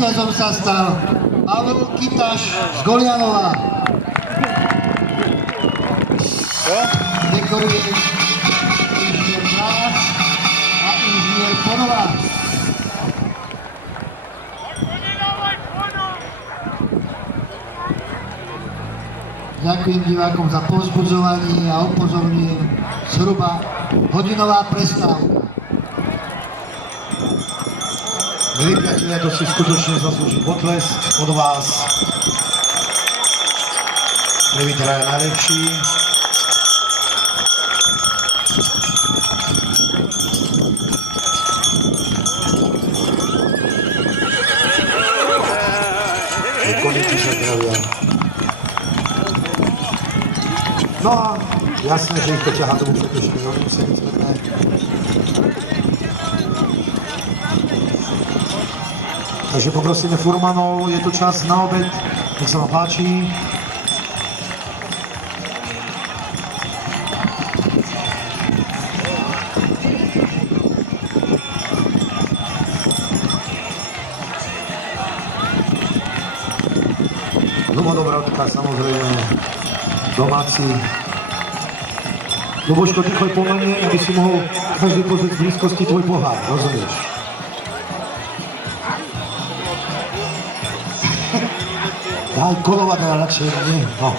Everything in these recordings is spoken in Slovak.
víťazom sa stal Pavel Kytaš z Golianova. Dekoruje inžinier Brác a inžinier Ponová. Ďakujem divákom za povzbudzovanie a upozorňujem zhruba hodinová prestávka. Milí priatelia, to si skutočne zaslúži potlesk od vás. Privítajú najlepší. Koníky sa zdravia. No a jasné, že ich to ťahá tomu všetečku, no musia byť smetné. Takže poprosíme furmanov, je to čas na obed, nech sa vám páči. Lubo Dobrodka, samozrejme, domáci. Luboško, ty choď pomalne, aby si mohol každý pozrieť v blízkosti tvoj pohár, rozumieš? Daj kolovať, ale radšej nie, no.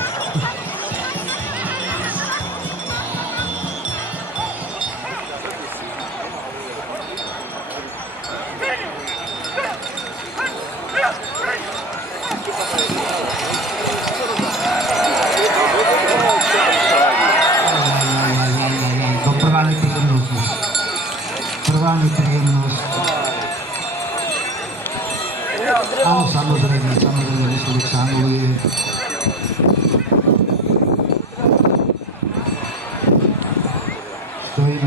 Prvá nepríjemnosť. Áno, samozrejme, výsledok sa anuluje.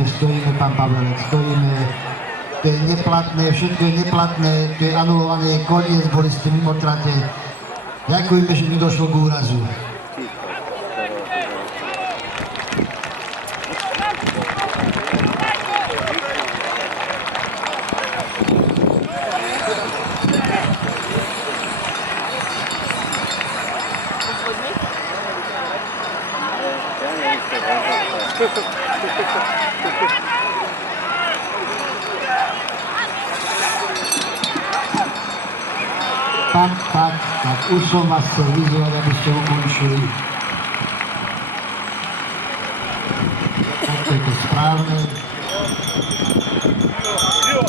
Stojíme, pán Pavelec, stojíme. To je neplatné, všetko je neplatné, to je anulované, koniec, boli ste mimo trate. Ďakujeme, že nedošlo k úrazu. Tak, už som vás chcel vyzvať, aby ste ukončili. Tak je to správne. Jo!